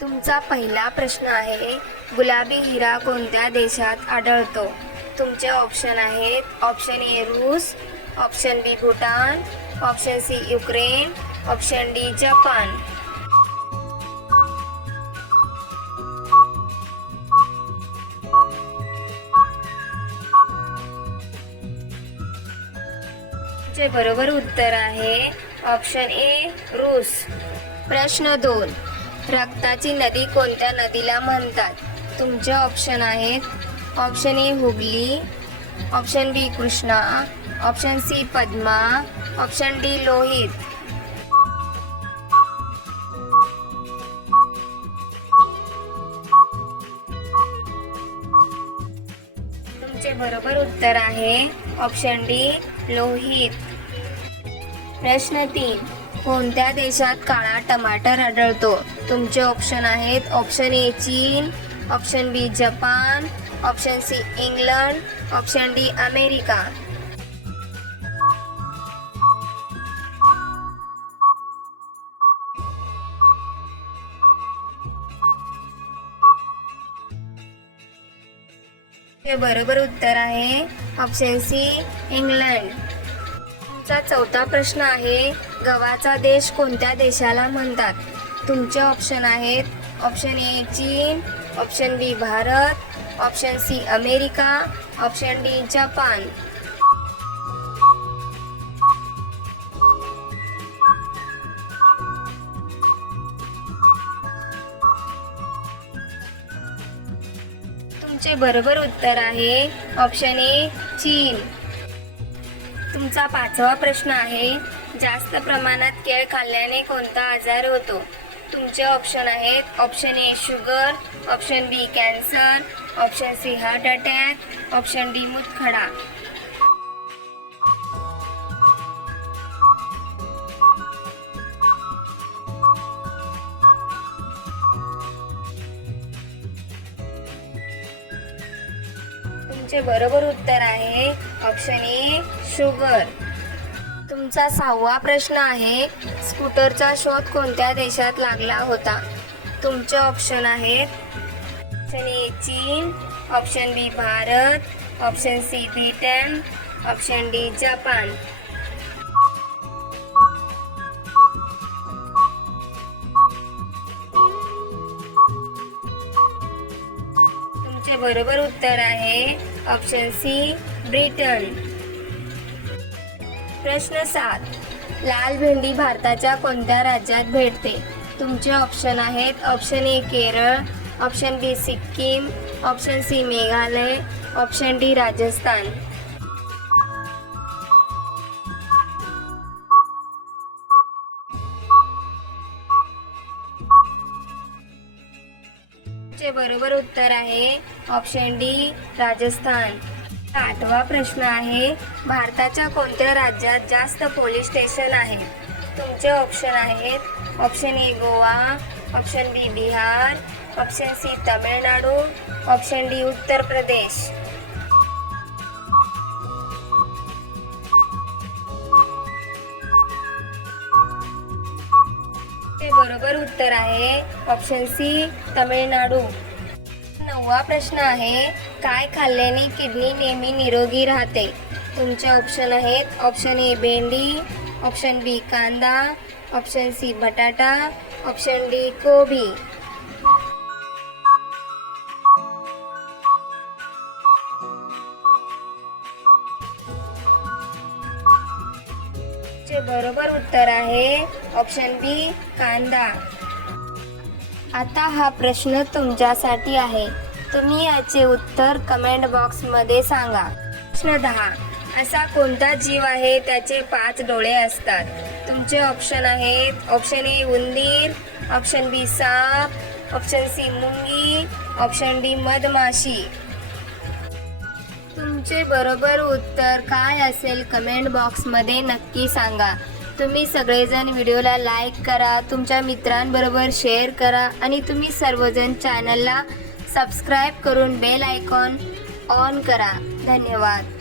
तुमचा पहिला प्रश्न आहे, गुलाबी हिरा कोणत्या देशात आढळतो? तुमचे ऑप्शन आहेत ऑप्शन ए रूस, option B Bhutan, option C Ukraine, option D जपान. तुमचे बरोबर उत्तर आहे ऑप्शन ए रूस. प्रश्न 2, रक्ताची नदी कोणत्या नदीला म्हणतात? तुमचे ऑप्शन आहेत option A Hooghly, option B Krishna, option C Padma, option D Lohit. तुमचे बरोबर उत्तर आहे ऑप्शन डी लोहित. प्रश्न 3, कोणत्या देशात काळा टमाटर आढळतो? तुमचे ऑप्शन आहेत ऑप्शन ए चीन, ऑप्शन बी जपान, option C England, option D America. हे बरोबर उत्तर आहे ऑप्शन सी इंग्लंड. तुमचा चौथा प्रश्न आहे, गव्हाचा देश कोणत्या देशाला म्हणतात? तुमचे ऑप्शन आहेत ऑप्शन ए चीन, option B Bharat, option C America, option D जपान. तुमचे बरोबर उत्तर आहे ऑप्शन ए चीन. तुमचा पाचवा प्रश्न आहे, जास्त प्रमाणात केळ खाल्ल्याने कोणता आजार होतो? तुमचे ऑप्शन आहेत option A sugar, option B cancer, option C heart attack, option D मूतखडा. तुमचे बरोबर उत्तर आहे ऑप्शन ए शुगर. तुमचा 6वा प्रश्न आहे, स्कूटरचा शोध कोणत्या देशात लागला होता? तुमचे ऑप्शन आहेत ऑप्शन ए चीन, option B Bharat, option C Britain, option D जपान. तुमचे बरोबर उत्तर आहे ऑप्शन सी ब्रिटन. प्रश्न 7, लाल भेंडी भारताच्या कोणत्या राज्यात भेटते? तुमचे ऑप्शन आहेत option A Kerala, option B Sikkim, option C Meghalaya, option D Rajasthan. तुमचे बरोबर उत्तर आहे ऑप्शन डी राजस्थान. 8वा प्रश्न आहे, भारताच्या कोणत्या राज्यात जास्त पोलीस स्टेशन आहेत? तुमचे ऑप्शन आहेत option A Goa, option B Bihar, option C Tamil Nadu, option D Uttar Pradesh. ते बरोबर उत्तर आहे ऑप्शन सी तमिळनाडू. 9वा प्रश्न आहे, काय खाल्ल्याने किडनी नेहमी निरोगी राहते? तुमचे ऑप्शन आहेत ऑप्शन ए भेंडी, ऑप्शन बी कांदा, ऑप्शन सी बटाटा, ऑप्शन डी कोबी. चे बरोबर उत्तर आहे ऑप्शन बी कांदा. आता हा प्रश्न तुमच्यासाठी आहे, तुम्ही याचे उत्तर कमेंट बॉक्समध्ये सांगा. प्रश्न 10, असा कोणता जीव आहे त्याचे 5 डोळे असतात? तुमचे ऑप्शन आहेत ऑप्शन ए उंदीर, ऑप्शन बी साप, ऑप्शन सी मुंगी, ऑप्शन डी मधमाशी. तुमचे बरोबर उत्तर काय असेल कमेंट बॉक्समध्ये नक्की सांगा. तुम्ही सगळेजण व्हिडिओला लाईक करा, तुमच्या मित्रांबरोबर शेअर करा आणि तुम्ही सर्वजण चॅनलला सबस्क्राईब करून बेल आयकॉन ऑन करा. धन्यवाद.